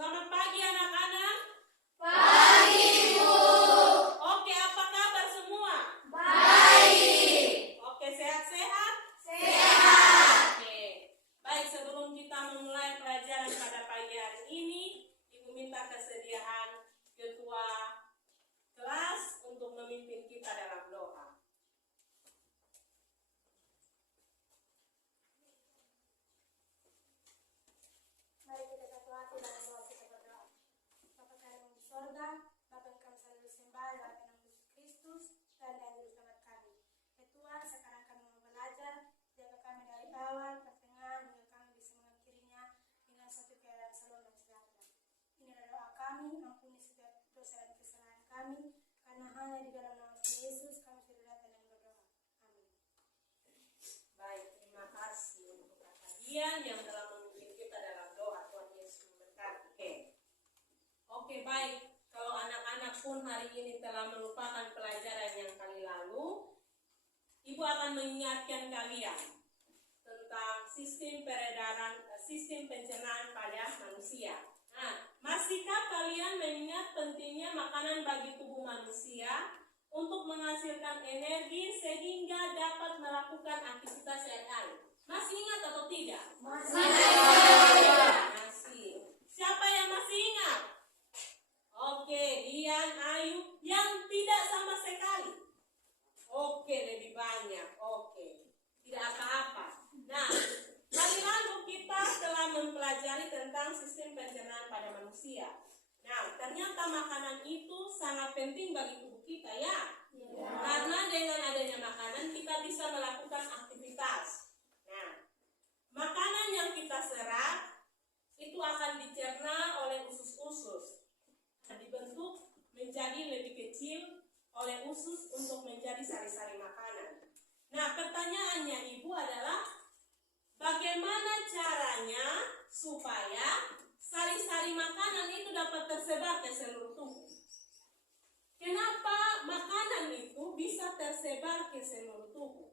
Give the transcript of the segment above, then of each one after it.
Selamat pagi anak-anak. Pagi, Bu. Oke, apa kabar semua? Baik. Oke, sehat-sehat? Sehat. Oke. Baik, sebelum kita memulai pelajaran pada pagi hari ini, Ibu minta kesediaan ketua kelas untuk memimpin kita dalam doa. Mari kita satu hati dalam doa kita berdoa. Bapa kami yang di sorga, Bapa yang kami selalu sembah, Bapa yang Yesus Kristus, dan yang juru selamat kami. Ya Tuhan, sekarang kami mau belajar, jaga kami dari awal, pertengahan, hingga kami bisa mengakhirinya dengan satu keadaan salam dan sejahtera. Inilah doa kami, ampuni setiap dosa dan kesalahan kami, karena hanya di dalam nama Tuhan Yesus kami sudah datang dan berdoa. Amin. Baik, terima kasih untuk Kak Dian yang telah memimpin kita dalam doa. Tuhan Yesus memberkati. Oke, baik. Kalau anak-anak pun hari ini telah melupakan pelajaran yang kali lalu, Ibu akan mengingatkan kalian tentang sistem pencernaan pada manusia. Nah, masihkah kalian mengingat pentingnya makanan bagi tubuh manusia untuk menghasilkan energi sehingga dapat melakukan aktivitas sehari-hari? Masih ingat atau tidak? Masih. Siapa yang masih ingat? Oke, Dian, Ayu, yang tidak sama sekali. Oke, lebih banyak. Oke, tidak apa-apa. Nah, kali lalu kita telah mempelajari tentang sistem pencernaan pada manusia. Nah, ternyata makanan itu sangat penting bagi tubuh kita, ya. Karena dengan adanya makanan kita bisa melakukan aktivitas. Nah, makanan yang kita serap itu akan dicerna oleh usus-usus, dibentuk menjadi lebih kecil oleh usus untuk menjadi sari-sari makanan. Nah, pertanyaannya Ibu adalah bagaimana caranya supaya sari-sari makanan itu dapat tersebar ke seluruh tubuh? Kenapa makanan itu bisa tersebar ke seluruh tubuh?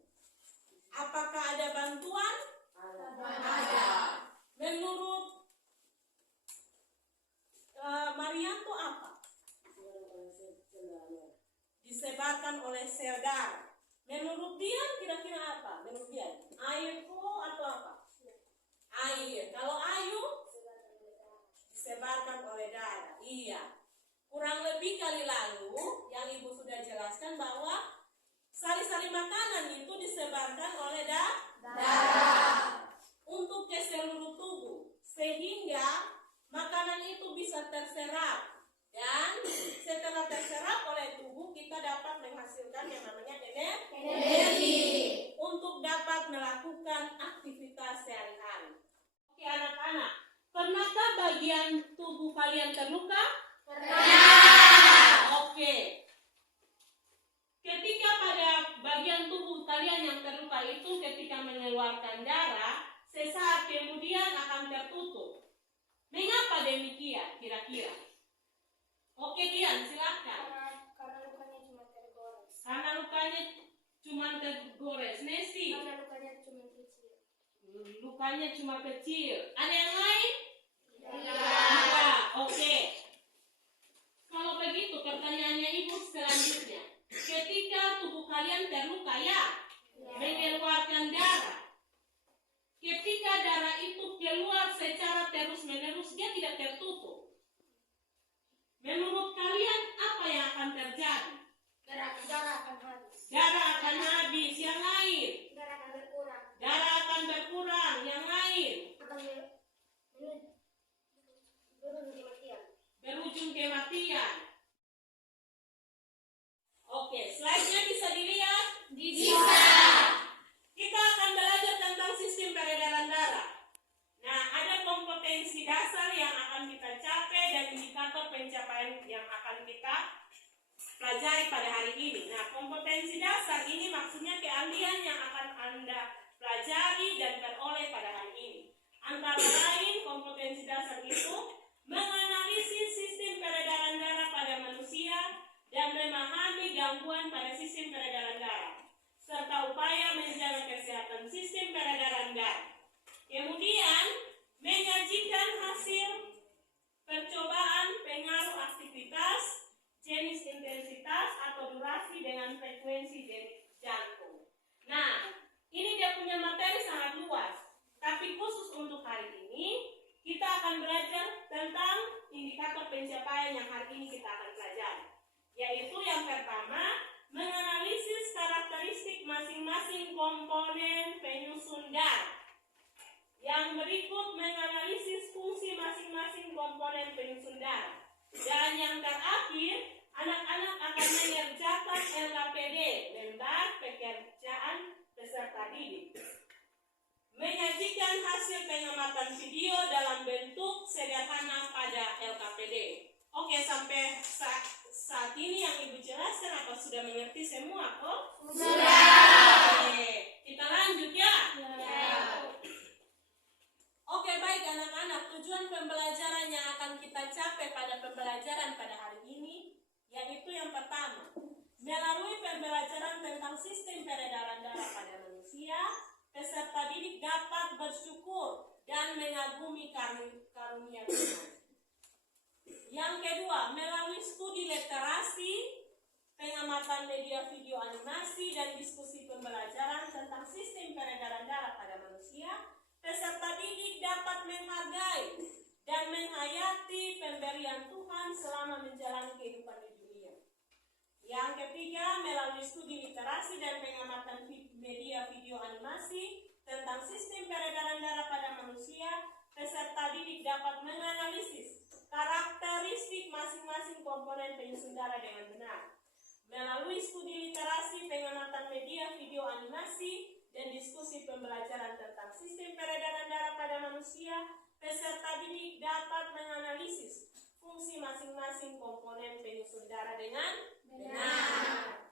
Apakah ada bantuan? Ada. Menurut Marianto apa? Disebarkan oleh sel darah. Menurut dia kira-kira apa? Menurut dia air atau apa? Air. Kalau Ayu disebarkan oleh darah. Iya. Kurang lebih kali lalu yang Ibu sudah jelaskan bahwa sari-sari makanan itu disebarkan oleh darah untuk ke seluruh tubuh, sehingga makanan itu bisa terserap, dan setelah terserap oleh tubuh kita dapat menghasilkan yang namanya energi untuk dapat melakukan aktivitas sehari-hari. Oke anak-anak, pernahkah bagian tubuh kalian terluka? Pernah. Oke. Ketika pada bagian tubuh kalian yang terluka itu ketika mengeluarkan darah, sesaat kemudian akan tertutup. Mengapa demikian kira-kira? Oke Dian, silakan. Karena lukanya cuma tergores. Karena lukanya cuma tergores. Nesti? Karena lukanya cuma kecil. Lukanya cuma kecil. Ada yang lain? Tidak. Oke. Kalau begitu pertanyaannya Ibu selanjutnya. Ketika tubuh kalian terluka mengeluarkan darah. Ketika darah itu keluar secara terus-menerus, dia tidak tertutup. Menurut kalian apa yang akan terjadi? Darah akan habis. Darah akan habis. Yang lain? Darah akan berkurang. Darah akan berkurang. Yang lain? Akan berujung kematian. Berujung kematian. Oke, slide-nya bisa dilihat? Bisa. Kita akan belajar tentang sistem peredaran darah. Nah, ada kompetensi dasar yang akan kita capai dan indikator pencapaian yang akan kita pelajari pada hari ini. Nah, kompetensi dasar ini maksudnya keahlian yang akan Anda pelajari dan peroleh pada hari ini. Antara lain, kompetensi dasar itu menganalisis sistem peredaran darah pada manusia dan memahami gangguan pada sistem peredaran darah, serta upaya menjaga kesehatan sistem peredaran darah. Kemudian, menyajikan hasil percobaan pengaruh aktivitas, jenis intensitas atau durasi dengan frekuensi jantung. Nah, ini dia punya materi sangat luas. Tapi khusus untuk hari ini, kita akan belajar tentang indikator pencapaian yang hari ini kita akan pelajari. Yaitu yang pertama, menganalisis karakteristik masing-masing komponen penyusun darah. Yang berikut menganalisis fungsi masing-masing komponen penyusun darah. Dan yang terakhir, anak-anak akan mengerjakan LKPD, lembar pekerjaan peserta didik. Menyajikan hasil pengamatan video dalam bentuk sederhana pada LKPD. Oke, sampai saat ini yang Ibu jelaskan apa sudah mengerti semua kok? Sudah. Oke, kita lanjut ya? Ya. Oke, baik anak-anak, tujuan pembelajaran yang akan kita capai pada pembelajaran pada hari ini, yaitu yang pertama, melalui pembelajaran tentang sistem peredaran darah pada manusia, peserta didik dapat bersyukur dan mengagumi karunia Tuhan. Yang kedua, melalui studi literasi, pengamatan media video animasi, dan diskusi pembelajaran tentang sistem peredaran darah pada manusia, peserta didik dapat menghargai dan menghayati pemberian Tuhan selama menjalani kehidupan di dunia. Yang ketiga, melalui studi literasi dan pengamatan media video animasi tentang sistem peredaran darah pada manusia, peserta didik dapat menganalisis karakteristik masing-masing komponen penyusun darah dengan benar. Melalui studi literasi, pengamatan media video animasi, dan diskusi pembelajaran tentang sistem peredaran darah pada manusia, peserta didik dapat menganalisis fungsi masing-masing komponen penyusun darah dengan benar.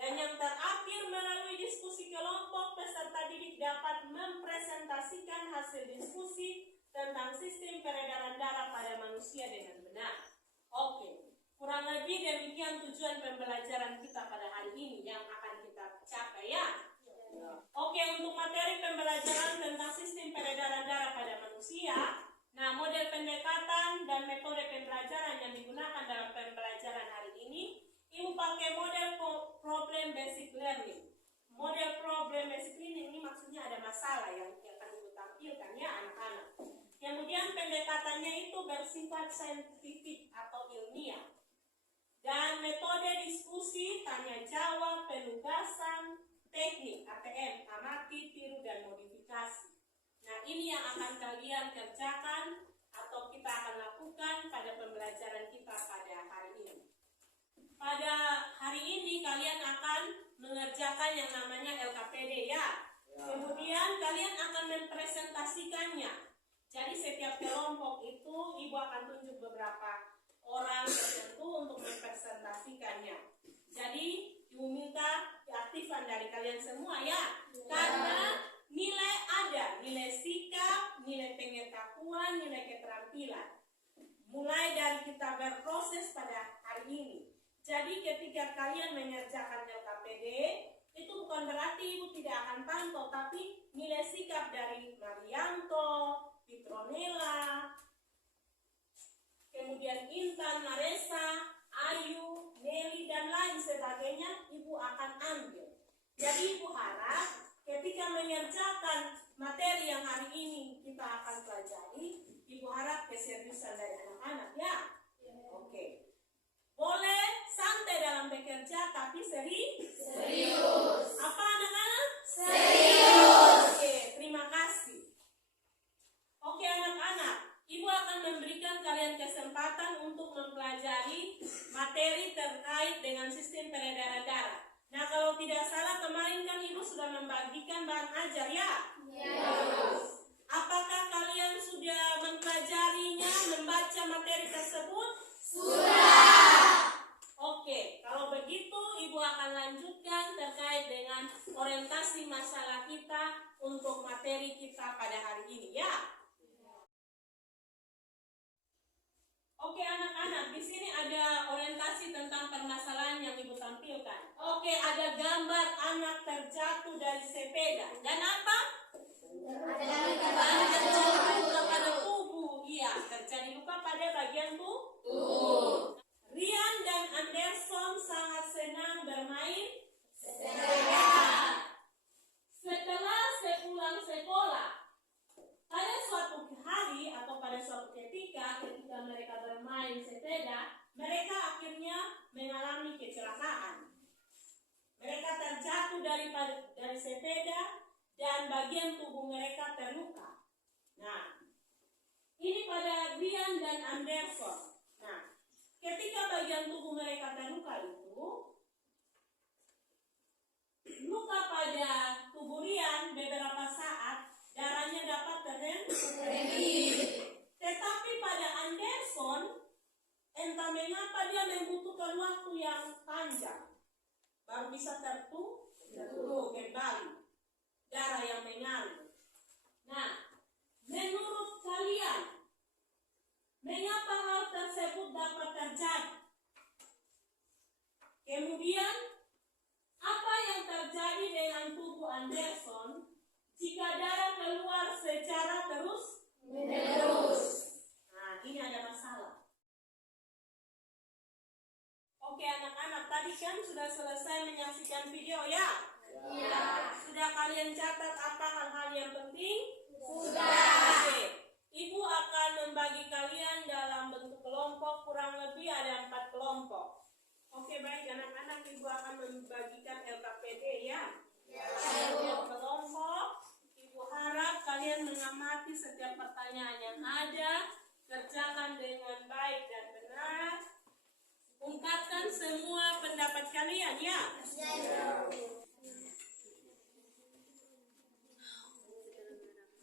Dan yang terakhir, melalui diskusi kelompok, peserta didik dapat mempresentasikan hasil diskusi tentang sistem peredaran darah pada manusia dengan benar. Oke, kurang lebih demikian tujuan pembelajaran kita pada hari ini yang akan kita capai ya. Oke, untuk materi pembelajaran tentang sistem peredaran darah pada manusia, nah model pendekatan dan metode pembelajaran yang digunakan dalam pembelajaran hari ini, Ibu pakai model problem basic learning. Model problem basic learning ini maksudnya ada masalah yang akan Ibu tampilkan ya anak-anak. Kemudian pendekatannya itu bersifat saintifik atau ilmiah. Dan metode diskusi, tanya jawab, penugasan, teknik ATM, amati, tiru, dan modifikasi. Nah, ini yang akan kalian kerjakan atau kita akan lakukan pada pembelajaran kita pada hari ini. Pada hari ini kalian akan mengerjakan yang namanya LKPD ya. Kemudian kalian akan mempresentasikannya. Jadi setiap kelompok itu Ibu akan tunjuk beberapa orang tertentu untuk mempresentasikannya. Jadi Ibu minta keaktifan dari kalian semua ya. Karena nilai ada, nilai sikap, nilai pengetahuan, nilai keterampilan. Mulai dari kita berproses pada hari ini. Jadi ketika kalian mengerjakan LKPD, itu bukan berarti Ibu tidak akan pantau, tapi nilai sikap dari Marianto, Petronella, kemudian Intan, Maresa, Ayu, Nelly, dan lain sebagainya Ibu akan ambil. Jadi Ibu harap ketika mengerjakan materi yang hari ini kita akan pelajari, Ibu harap keseriusan dari anak-anak ya. Oke. Boleh santai dalam bekerja tapi serius. Apa anak-anak? Serius. Oke, terima kasih. Oke anak-anak, Ibu akan memberikan kalian kesempatan untuk mempelajari materi terkait dengan sistem peredaran darah. Nah, kalau tidak salah kemarin kan Ibu sudah membagikan bahan ajar ya? Apakah kalian sudah mempelajarinya, membaca materi tersebut? Sudah. Oke, kalau begitu Ibu akan lanjutkan terkait dengan orientasi masalah kita untuk materi kita pada hari ini ya. Oke anak-anak, di sini ada orientasi tentang permasalahan yang Ibu tampilkan. Oke, ada gambar anak terjatuh dari sepeda. Dan apa? Terjadi luka pada tubuh. Iya, terjadi luka pada bagian tubuh. terjatuh dari sepeda dan bagian tubuh mereka terluka. Nah, ini pada Rian dan Anderson. Nah, ketika bagian tubuh mereka terluka itu, luka pada tubuh Rian beberapa saat darahnya dapat terhenti. Tetapi pada Anderson, entah mengapa dia membutuhkan waktu yang panjang baru bisa tertutup kembali darah yang mengalir. Nah, menurut kalian, mengapa hal tersebut dapat terjadi? Kemudian, apa yang terjadi dengan tubuh Anderson jika darah keluar secara terus-menerus? Nah, ini ada masalah. Oke anak-anak, tadi kan sudah selesai menyaksikan video ya? Ya. Sudah kalian catat apa hal-hal yang penting? Sudah. Oke. Ibu akan membagi kalian dalam bentuk kelompok, kurang lebih ada 4 kelompok. Oke, baik anak-anak, ibu akan membagikan LKPD ya. Setiap kelompok, ibu harap kalian mengamati setiap pertanyaan yang ada, kerjakan dengan baik dan benar, ungkapkan semua pendapat kalian ya.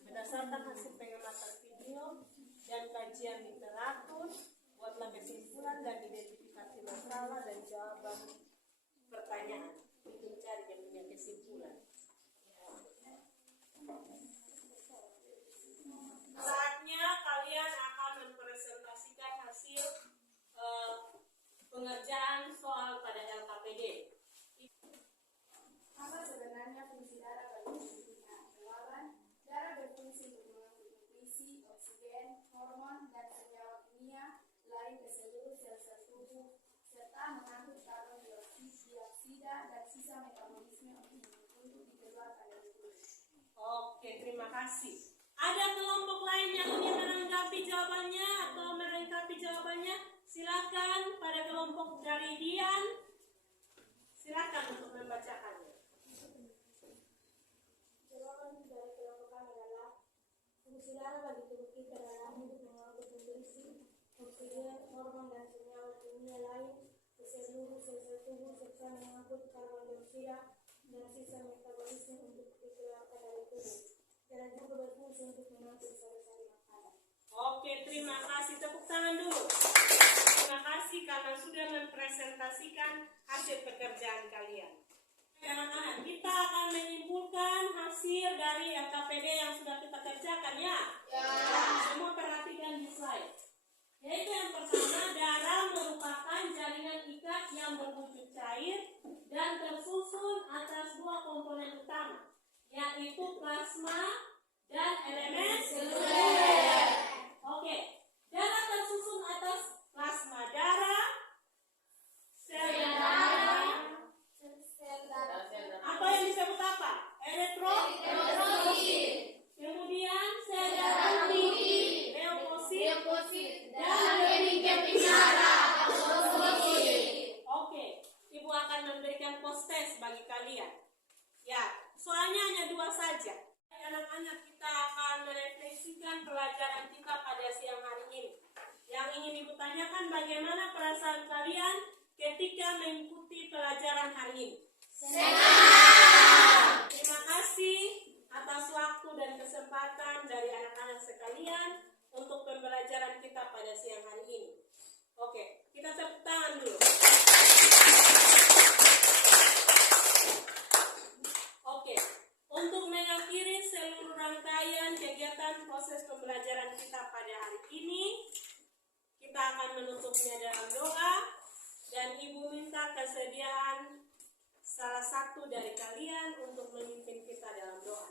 Berdasarkan hasil pengamatan video dan kajian literatur, buatlah kesimpulan dan identifikasi masalah dan jawaban pertanyaan. Mencari yang punya kesimpulan. Saatnya kalian akan mempresentasikan hasil pengerjaan soal pada LKPD. Apa sebenarnya fungsi darah bagi tubuh jawaban? Darah berfungsi untuk mengangkut nutrisi, oksigen, hormon, dan senyawa kimia lain ke seluruh sel-sel tubuh, serta mengangkut karbon dioksida dan sisa metabolisme untuk dikeluarkan dari tubuh. Oke, terima kasih. Ada kelompok lain yang ingin menanggapi jawabannya atau melengkapi jawabannya? Silakan pada kelompok dari Dian. Silakan untuk membacakannya. Jawaban dari kelompok kami adalah fungsi darah bagi tubuh kita adalah untuk mengangkut nutrisi, oksigen, hormon, dan senyawa kimia lain ke seluruh sel-sel tubuh, serta mengangkut karbon dioksida dan sisa metabolisme untuk dikeluarkan dari tubuh, dan juga berfungsi untuk mengangkut sel-sel makanan. Oke, terima kasih. Tepuk tangan dulu. Terima kasih karena sudah mempresentasikan hasil pekerjaan kalian. Anak-anak, kita akan menyimpulkan hasil dari LKPD yang sudah kita kerjakan ya? Ya. Semua perhatikan di slide. Yaitu yang pertama, darah merupakan jaringan ikat yang berwujud cair dan tersusun atas 2 komponen utama, yaitu plasma dan elemen seluler. Oke, darah tersusun atas plasma darah, sel darah. Apa yang disebut apa? Eritrosit. Kemudian sel darah putih, leukosit, dan demikian darah. Oke, ibu akan memberikan post-test bagi kalian. Ya, soalnya hanya 2 saja. Anak-anak, kita akan merefleksikan pelajaran kita pada siang hari ini. Yang ingin ibu tanyakan, bagaimana perasaan kalian ketika mengikuti pelajaran hari ini? Senang. Terima kasih atas waktu dan kesempatan dari anak-anak sekalian untuk pembelajaran kita pada siang hari ini. Oke, kita tepuk tangan dulu. Oke, untuk mengakhiri seluruh rangkaian kegiatan proses pembelajaran kita pada hari ini, kita akan menutupnya dalam doa, dan ibu minta kesediaan salah satu dari kalian untuk memimpin kita dalam doa.